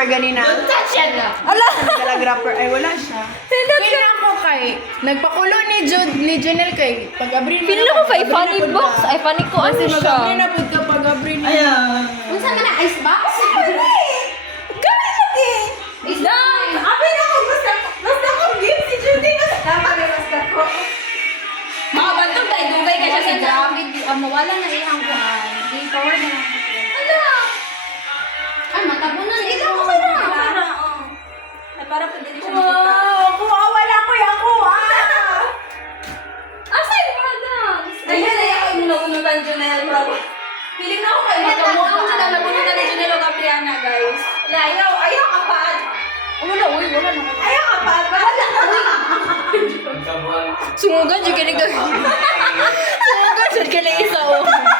nag-rapper ganina. Ala! Nag-rapper. Ay, wala siya. Kaya na ako kay, nagpakulo ni Janelle kay, pag-abrin Feel ko kay funny box. Ay, funny ko ano Kasi mag-abrin siya. na po ka pag-abrin niya. Ayan. Unsa man na ice box? Gani lagi! Isdam! Abi na ko, basta kong gift si Judy. Tama na, basta ko. Mga bantog tayo, dugay ka siya sa dami. Mawala na ihang kuhan. Di power na lang. Ala! Ay, matabunan. Ikaw, okay na. Okay na. Ay, para pa din siya makita. Wala ko yan ko. Asa yung products? Ayun na yung inunutan Junel. Piling na ako kayo. Matamuang sila nabunutan ni Junelo Capriana, guys. Ayaw ka pa. Wala na. Ayaw ka pa. Wala. Sungugan dyan ka Sungugan dyan ka isa oh.